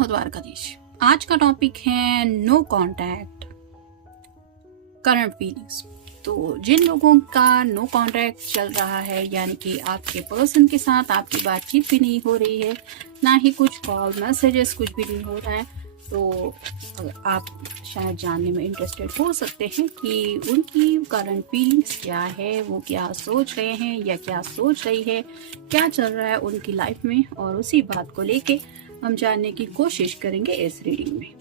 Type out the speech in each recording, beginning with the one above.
हूँ द्वारकाधीश। आज का टॉपिक है नो कांटेक्ट करंट फीलिंग्स। तो जिन लोगों का नो कांटेक्ट चल रहा है, यानी कि आपके पर्सन के साथ आपकी बातचीत भी नहीं हो रही है, ना ही कुछ कॉल मैसेजेस कुछ भी नहीं हो रहा है, तो आप शायद जानने में इंटरेस्टेड हो सकते हैं कि उनकी करंट फीलिंग्स क्या है, वो क्या सोच रहे हैं या क्या सोच रही है, क्या चल रहा है उनकी लाइफ में। और उसी बात को लेके हम जानने की कोशिश करेंगे इस रीडिंग में।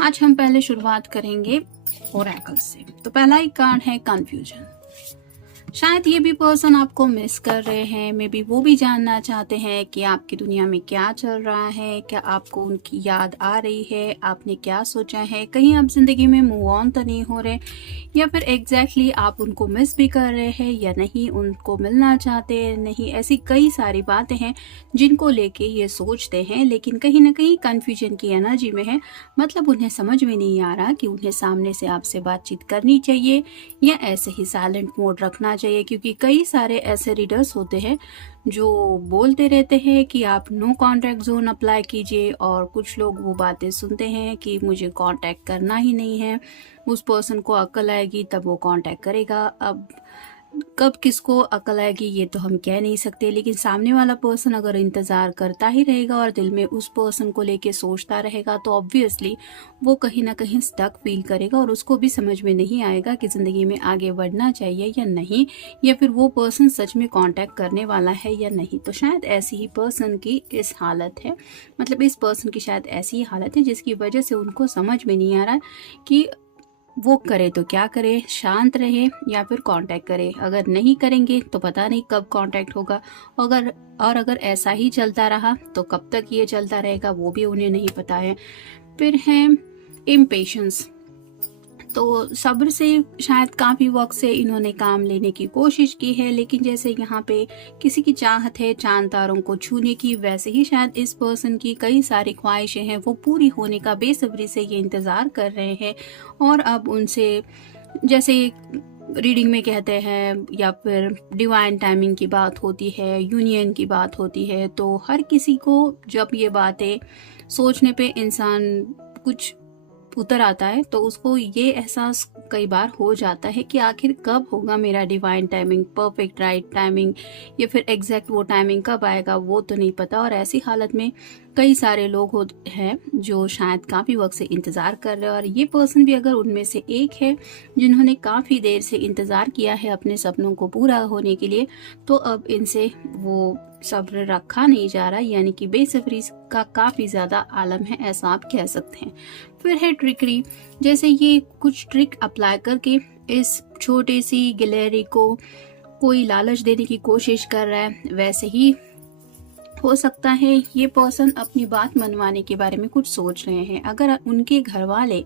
आज हम पहले शुरुआत करेंगे ओरेकल से। तो पहला ही कार्ड है कंफ्यूजन। शायद ये भी पर्सन आपको मिस कर रहे हैं, मे बी वो भी जानना चाहते हैं कि आपकी दुनिया में क्या चल रहा है, क्या आपको उनकी याद आ रही है, आपने क्या सोचा है, कहीं आप जिंदगी में मूव ऑन तो नहीं हो रहे, या फिर एग्जैक्टली आप उनको मिस भी कर रहे हैं या नहीं, उनको मिलना चाहते नहीं। ऐसी कई सारी बातें हैं जिनको लेके ये सोचते हैं, लेकिन कहीं ना कहीं कंफ्यूजन की एनर्जी में है। मतलब उन्हें समझ में नहीं आ रहा कि उन्हें सामने से आपसे बातचीत करनी चाहिए या ऐसे ही साइलेंट मोड रखना चाहिए, क्योंकि कई सारे ऐसे रीडर्स होते हैं जो बोलते रहते हैं कि आप नो कांटेक्ट जोन अप्लाई कीजिए, और कुछ लोग वो बातें सुनते हैं कि मुझे कांटेक्ट करना ही नहीं है। उस पर्सन को अक्ल आएगी तब वो कांटेक्ट करेगा। अब कब किसको अकल आएगी ये तो हम कह नहीं सकते, लेकिन सामने वाला पर्सन अगर इंतजार करता ही रहेगा और दिल में उस पर्सन को लेके सोचता रहेगा, तो ऑब्वियसली वो कहीं ना कहीं स्टक फील करेगा और उसको भी समझ में नहीं आएगा कि जिंदगी में आगे बढ़ना चाहिए या नहीं, या फिर वो पर्सन सच में कांटेक्ट करने वाला है या नहीं। तो शायद ऐसी ही पर्सन की इस हालत है, मतलब इस पर्सन की शायद ऐसी ही हालत है जिसकी वजह से उनको समझ में नहीं आ रहा कि वो करे तो क्या करे, शांत रहे या फिर कांटेक्ट करे। अगर नहीं करेंगे तो पता नहीं कब कांटेक्ट होगा, अगर ऐसा ही चलता रहा तो कब तक ये चलता रहेगा वो भी उन्हें नहीं पता है। फिर है इम्पेशंस। तो सब्र से शायद काफी वक्त से इन्होंने काम लेने की कोशिश की है, लेकिन जैसे यहाँ पे किसी की चाहत है चांद तारों को छूने की, वैसे ही शायद इस पर्सन की कई सारी ख्वाहिशें हैं वो पूरी होने का बेसब्री से ये इंतजार कर रहे हैं। और अब उनसे जैसे रीडिंग में कहते हैं या फिर डिवाइन टाइमिंग की बात होती है, यूनियन की बात होती है, तो हर किसी को जब ये बातें सोचने पे इंसान कुछ उतर आता है तो उसको ये एहसास कई बार हो जाता है कि आखिर कब होगा मेरा divine timing, perfect right timing, या फिर एग्जैक्ट वो टाइमिंग कब आएगा वो तो नहीं पता। और ऐसी हालत में कई सारे लोग हैं जो शायद काफ़ी वक्त से इंतज़ार कर रहे हैं, और ये पर्सन भी अगर उनमें से एक है जिन्होंने काफ़ी देर से इंतज़ार किया है अपने सपनों को पूरा होने के लिए, तो अब इनसे वो सब्र रखा नहीं जा रहा, यानी कि बेसब्री का काफ़ी ज़्यादा आलम है, ऐसा आप कह सकते हैं। फिर है ट्रिकरी। जैसे ये कुछ ट्रिक अप्लाई करके इस छोटी सी गिलहरी को कोई लालच देने की कोशिश कर रहा है, वैसे ही हो सकता है ये पर्सन अपनी बात मनवाने के बारे में कुछ सोच रहे हैं। अगर उनके घर वाले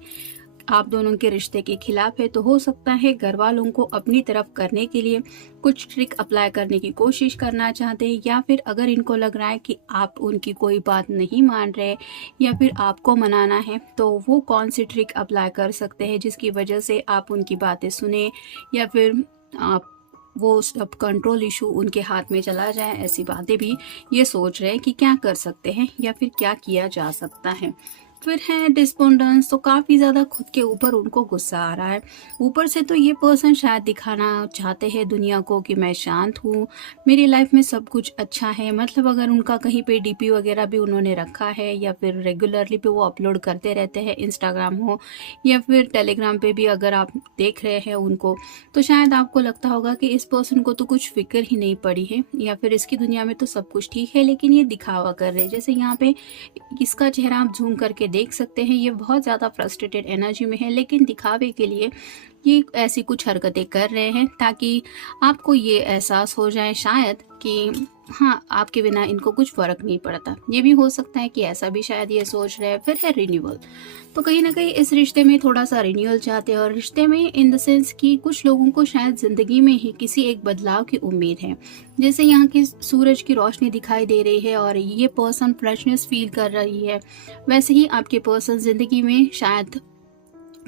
आप दोनों के रिश्ते के खिलाफ है तो हो सकता है घर वालों को अपनी तरफ करने के लिए कुछ ट्रिक अप्लाई करने की कोशिश करना चाहते हैं, या फिर अगर इनको लग रहा है कि आप उनकी कोई बात नहीं मान रहे या फिर आपको मनाना है, तो वो कौन सी ट्रिक अप्लाई कर सकते हैं जिसकी वजह से आप उनकी बातें सुने, या फिर आप वो सब कंट्रोल इशू उनके हाथ में चला जाए। ऐसी बातें भी ये सोच रहे हैं कि क्या कर सकते हैं या फिर क्या किया जा सकता है। फिर है डिस्पोंडेंस, तो काफी ज्यादा खुद के ऊपर उनको गुस्सा आ रहा है। ऊपर से तो ये पर्सन शायद दिखाना चाहते हैं दुनिया को कि मैं शांत हूँ, मेरी लाइफ में सब कुछ अच्छा है। मतलब अगर उनका कहीं पे डीपी वगैरह भी उन्होंने रखा है या फिर रेगुलरली पे वो अपलोड करते रहते हैं, इंस्टाग्राम हो या फिर टेलीग्राम पे भी अगर आप देख रहे हैं उनको, तो शायद आपको लगता होगा कि इस पर्सन को तो कुछ फिक्र ही नहीं पड़ी है या फिर इसकी दुनिया में तो सब कुछ ठीक है, लेकिन ये दिखावा कर रहे हैं। जैसे यहाँ पे इसका चेहरा आप जूम करके देख सकते हैं, ये बहुत ज़्यादा फ्रस्ट्रेटेड एनर्जी में है, लेकिन दिखावे के लिए ये ऐसी कुछ हरकतें कर रहे हैं ताकि आपको ये एहसास हो जाए शायद कि हाँ, आपके बिना इनको कुछ फर्क नहीं पड़ता। ये भी हो सकता है कि ऐसा भी शायद ये सोच रहे हैं। फिर है रिन्यूअल, तो कहीं ना कहीं इस रिश्ते में थोड़ा सा रिन्यूअल चाहते हैं, और रिश्ते में इन द सेंस कि कुछ लोगों को शायद जिंदगी में ही किसी एक बदलाव की उम्मीद है। जैसे यहाँ की सूरज की रोशनी दिखाई दे रही है और ये पर्सन फ्रेशनेस फील कर रही है, वैसे ही आपके पर्सन जिंदगी में शायद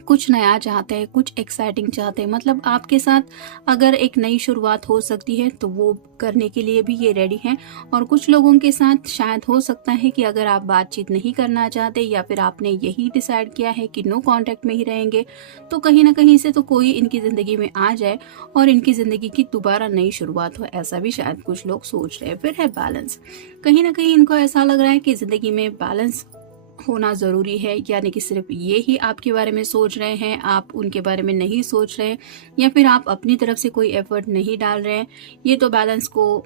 कुछ नया चाहते हैं, कुछ एक्साइटिंग चाहते हैं। मतलब आपके साथ अगर एक नई शुरुआत हो सकती है तो वो करने के लिए भी ये रेडी हैं। और कुछ लोगों के साथ शायद हो सकता है कि अगर आप बातचीत नहीं करना चाहते या फिर आपने यही डिसाइड किया है कि नो कांटेक्ट में ही रहेंगे, तो कहीं ना कहीं से तो कोई इनकी जिंदगी में आ जाए और इनकी जिंदगी की दोबारा नई शुरुआत हो, ऐसा भी शायद कुछ लोग सोच रहे हैं। फिर है बैलेंस, कहीं ना कहीं इनको ऐसा लग रहा है कि जिंदगी में बैलेंस होना जरूरी है, यानी कि सिर्फ ये ही आपके बारे में सोच रहे हैं, आप उनके बारे में नहीं सोच रहे हैं, या फिर आप अपनी तरफ से कोई एफर्ट नहीं डाल रहे हैं। ये तो बैलेंस को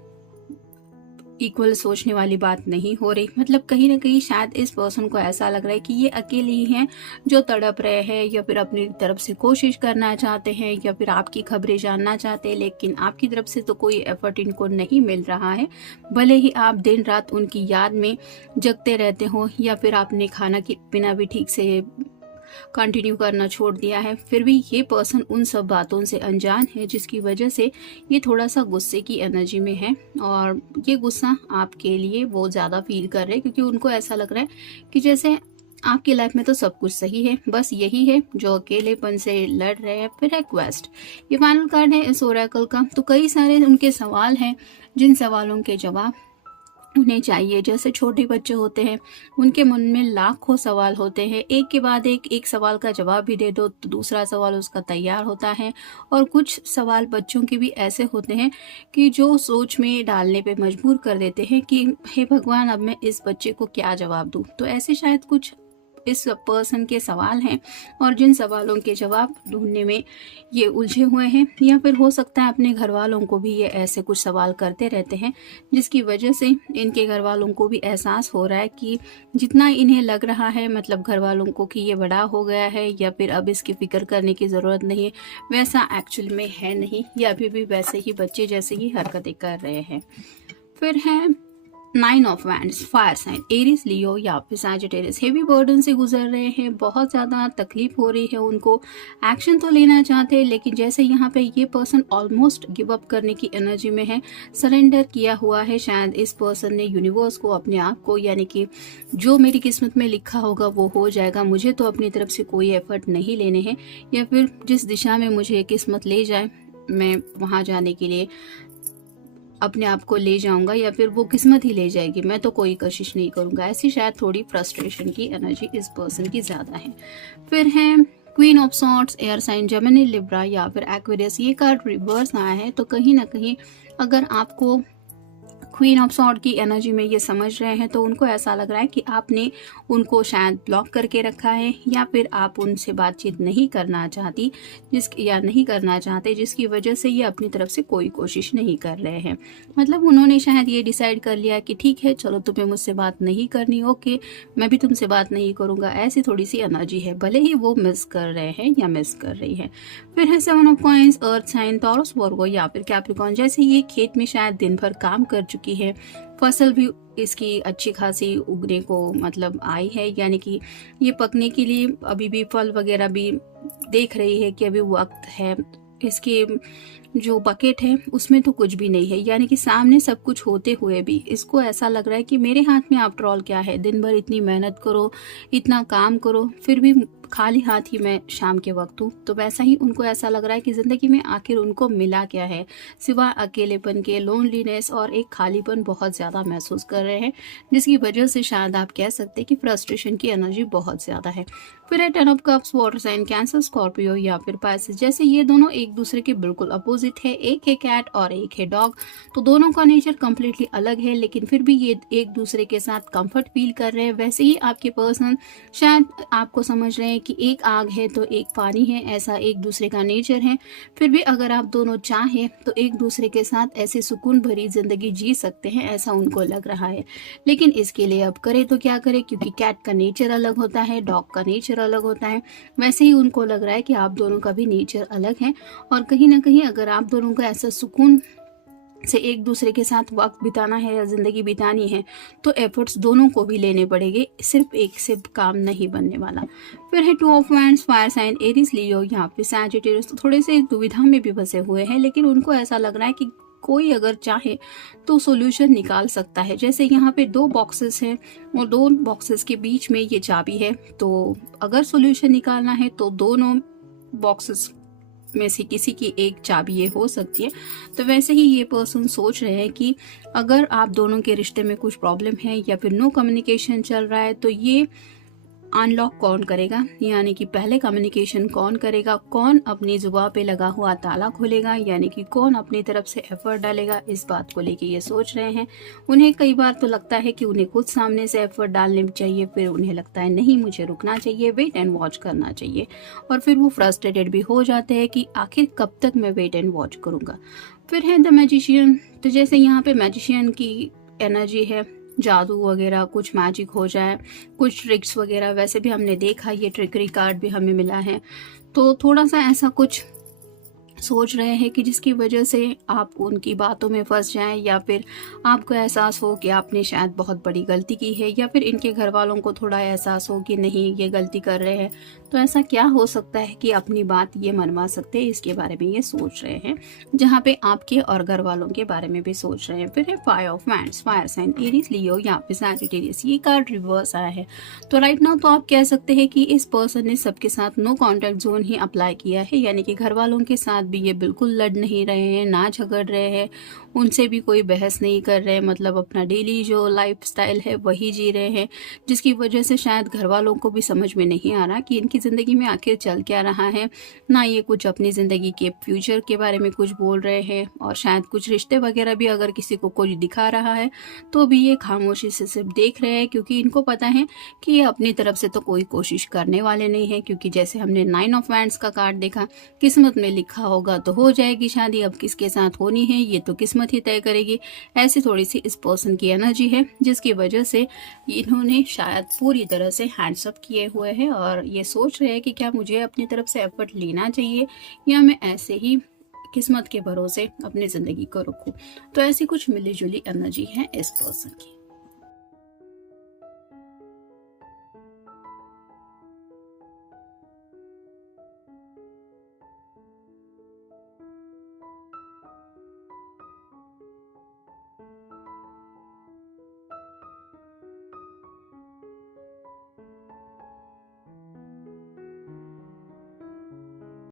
इक्वल सोचने वाली बात नहीं हो रही। मतलब कहीं ना कहीं शायद इस पर्सन को ऐसा लग रहा है कि ये अकेले ही हैं जो तड़प रहे हैं, या फिर अपनी तरफ से कोशिश करना चाहते हैं, या फिर आपकी खबरें जानना चाहते हैं, लेकिन आपकी तरफ से तो कोई एफर्ट इनको नहीं मिल रहा है। भले ही आप दिन रात उनकी याद में जगते रहते हो, या फिर आपने खाना पीना भी ठीक से कंटिन्यू करना छोड़ दिया है, फिर भी ये पर्सन उन सब बातों से अनजान है, जिसकी वजह से ये थोड़ा सा गुस्से की एनर्जी में है। और ये गुस्सा आपके लिए वो ज़्यादा फील कर रहे हैं, क्योंकि उनको ऐसा लग रहा है कि जैसे आपकी लाइफ में तो सब कुछ सही है, बस यही है जो अकेलेपन से लड़ रहे हैं। फिर है क्वेस्ट, ये फाइनल कार्ड है इस ओरेकल का। तो कई सारे उनके सवाल हैं, जिन सवालों के जवाब उन्हें चाहिए। जैसे छोटे बच्चे होते हैं, उनके मन में लाखों सवाल होते हैं, एक के बाद एक सवाल का जवाब भी दे दो तो दूसरा सवाल उसका तैयार होता है। और कुछ सवाल बच्चों के भी ऐसे होते हैं कि जो सोच में डालने पे मजबूर कर देते हैं कि हे भगवान, अब मैं इस बच्चे को क्या जवाब दूं। तो ऐसे शायद कुछ इस पर्सन के सवाल हैं, और जिन सवालों के जवाब ढूंढने में ये उलझे हुए हैं, या फिर हो सकता है अपने घर वालों को भी ये ऐसे कुछ सवाल करते रहते हैं, जिसकी वजह से इनके घर वालों को भी एहसास हो रहा है कि जितना इन्हें लग रहा है, मतलब घर वालों को कि ये बड़ा हो गया है या फिर अब इसकी फिक्र करने की ज़रूरत नहीं है, वैसा एक्चुअल में है नहीं। ये अभी भी वैसे ही बच्चे जैसे ही हरकतें कर रहे हैं। फिर है 9 of wands, fire sign, Aries, Leo या फिर सैजिटेरियस। हेवी बर्डन से गुजर रहे हैं, बहुत ज़्यादा तकलीफ हो रही है उनको, एक्शन तो लेना चाहते हैं, लेकिन जैसे यहाँ पे ये पर्सन ऑलमोस्ट गिव अप करने की एनर्जी में है, सरेंडर किया हुआ है शायद इस पर्सन ने यूनिवर्स को, अपने आप को, यानी कि जो मेरी किस्मत में लिखा होगा वो हो जाएगा, मुझे तो अपनी तरफ से कोई एफर्ट नहीं लेने हैं, या फिर जिस दिशा में मुझे किस्मत ले जाए मैं वहाँ जाने के लिए अपने आप को ले जाऊंगा, या फिर वो किस्मत ही ले जाएगी, मैं तो कोई कोशिश नहीं करूंगा। ऐसी शायद थोड़ी फ्रस्ट्रेशन की एनर्जी इस पर्सन की ज्यादा है। फिर है queen of swords, air sign, Gemini, Libra या फिर एक्वेरियस। ये कार्ड रिवर्स आया है, तो कहीं ना कहीं अगर आपको क्वीन ऑफ सॉर्ड की एनर्जी में ये समझ रहे हैं, तो उनको ऐसा लग रहा है कि आपने उनको शायद ब्लॉक करके रखा है, या फिर आप उनसे बातचीत नहीं करना चाहती नहीं करना चाहते, जिसकी वजह से ये अपनी तरफ से कोई कोशिश नहीं कर रहे हैं। मतलब उन्होंने शायद ये डिसाइड कर लिया कि ठीक है, चलो तुम्हें मुझसे बात नहीं करनी, ओके, मैं भी तुमसे बात नहीं करूंगा। ऐसी थोड़ी सी एनर्जी है, भले ही वो मिस कर रहे हैं या मिस कर रही है। फिर है 7 of coins, earth sign, Taurus, Virgo या फिर कैप्रिकॉर्न। जैसे ये खेत में शायद दिन भर काम कर चुकी है, फसल भी इसकी अच्छी खासी उगने को मतलब आई है, यानी कि ये पकने के लिए अभी भी फल वगैरह भी देख रही है कि अभी वक्त है। इसके जो बकेट है उसमें तो कुछ भी नहीं है, यानी कि सामने सब कुछ होते हुए भी इसको ऐसा लग रहा है कि मेरे हाथ में आफ्टर ऑल क्या है, दिन भर इतनी मेहनत करो, इतना काम करो, फिर भी खाली हाथ ही मैं शाम के वक्त हूँ, तो वैसा ही उनको ऐसा लग रहा है कि ज़िंदगी में आखिर उनको मिला क्या है, सिवाय अकेलेपन के, लोनलीनेस और एक खालीपन बहुत ज़्यादा महसूस कर रहे हैं, जिसकी वजह से शायद आप कह सकते हैं कि फ्रस्ट्रेशन की एनर्जी बहुत ज़्यादा है। फिर है 10 of cups, water sign Cancer, Scorpio या फिर पाइसेस। जैसे ये दोनों एक दूसरे के बिल्कुल अपोजिट है, एक है कैट और एक है डॉग, तो दोनों का नेचर कम्प्लीटली अलग है, लेकिन फिर भी ये एक दूसरे के साथ कंफर्ट फील कर रहे हैं। वैसे ही आपके पर्सन शायद आपको समझ रहे हैं कि एक आग है तो एक पानी है, ऐसा एक दूसरे का नेचर है। फिर भी अगर आप दोनों चाहें तो एक दूसरे के साथ ऐसे सुकून भरी जिंदगी जी सकते हैं, ऐसा उनको लग रहा है। लेकिन इसके लिए अब करें तो क्या करें, क्योंकि कैट का नेचर अलग होता है, डॉग का नेचर अलग होता है। वैसे ही उनको लग रहा है कि आप दोनों का भी नेचर अलग है, और कहीं ना कहीं अगर आप दोनों को ऐसा सुकून से एक दूसरे के साथ वक्त बिताना है या जिंदगी बितानी है, तो एफर्ट्स दोनों को भी लेने पड़ेंगे, सिर्फ एक से काम नहीं बनने वाला। फिर है 2 of wands, fire sign Aries, Leo, यहाँ पे सैजिटेरियस। तो थोड़े से दुविधा में भी फंसे हुए हैं, लेकिन उनको ऐसा लग रहा है कि कोई अगर चाहे तो सॉल्यूशन निकाल सकता है। जैसे यहाँ पे 2 बॉक्सेस हैं और 2 बॉक्सेस के बीच में ये चाबी है, तो अगर सॉल्यूशन निकालना है तो दोनों बॉक्सेस में से किसी की एक चाबी ये हो सकती है। तो वैसे ही ये पर्सन सोच रहे हैं कि अगर आप दोनों के रिश्ते में कुछ प्रॉब्लम है या फिर नो कम्युनिकेशन चल रहा है, तो ये अनलॉक कौन करेगा, यानी कि पहले कम्युनिकेशन कौन करेगा, कौन अपनी जुबान पे लगा हुआ ताला खोलेगा, यानी कि कौन अपनी तरफ से एफर्ट डालेगा, इस बात को लेके ये सोच रहे हैं। उन्हें कई बार तो लगता है कि उन्हें खुद सामने से एफर्ट डालने चाहिए, फिर उन्हें लगता है नहीं, मुझे रुकना चाहिए, वेट एंड वॉच करना चाहिए, और फिर वो फ्रस्ट्रेटेड भी हो जाते हैं कि आखिर कब तक मैं वेट एंड वॉच करूंगा। फिर है द मैजिशियन। तो जैसे यहाँ पे मैजिशियन की एनर्जी है, जादू वगैरह, कुछ मैजिक हो जाए, कुछ ट्रिक्स वगैरह, वैसे भी हमने देखा, ये ट्रिकरी कार्ड भी हमें मिला है। तो थोड़ा सा ऐसा कुछ सोच रहे हैं कि जिसकी वजह से आप उनकी बातों में फंस जाएं, या फिर आपको एहसास हो कि आपने शायद बहुत बड़ी गलती की है, या फिर इनके घर वालों को थोड़ा एहसास हो कि नहीं ये गलती कर रहे हैं। तो ऐसा क्या हो सकता है कि अपनी बात ये मनवा सकते हैं, इसके बारे में ये सोच रहे हैं, जहाँ पे आपके और घर वालों के बारे में भी सोच रहे हैं। फिर है 5 of wands, fire sign Aries, Leo, यहाँ पे सैजिटेरियस। ये कार्ड रिवर्स आया है, तो राइट नाउ तो आप कह सकते हैं कि इस पर्सन ने सबके साथ नो कॉन्टैक्ट जोन ही अप्लाई किया है, यानी कि घर वालों के साथ भी ये बिल्कुल लड़ नहीं रहे हैं, ना झगड़ रहे हैं, उनसे भी कोई बहस नहीं कर रहे हैं, मतलब अपना डेली जो लाइफ स्टाइल है वही जी रहे हैं, जिसकी वजह से शायद घर वालों को भी समझ में नहीं आ रहा कि इनकी ज़िंदगी में आखिर चल क्या रहा है। ना ये कुछ अपनी ज़िंदगी के फ्यूचर के बारे में कुछ बोल रहे हैं, और शायद कुछ रिश्ते वगैरह भी अगर किसी को कुछ दिखा रहा है तो भी ये खामोशी से सिर्फ देख रहे हैं, क्योंकि इनको पता है कि ये अपनी तरफ से तो कोई कोशिश करने वाले नहीं है। क्योंकि जैसे हमने 9 ऑफ वांड्स का कार्ड देखा, किस्मत में लिखा होगा तो हो जाएगी शादी, अब किसके साथ होनी है ये तो किस्मत ही तय करेगी। ऐसी थोड़ी सी इस पर्सन की एनर्जी है, जिसकी वजह से इन्होंने शायद पूरी तरह से हैंड्स अप किए हुए हैं, और ये सोच रहे हैं कि क्या मुझे अपनी तरफ से एफर्ट लेना चाहिए, या मैं ऐसे ही किस्मत के भरोसे अपनी जिंदगी को रुकूं। तो ऐसी कुछ मिली जुली एनर्जी है इस पर्सन की।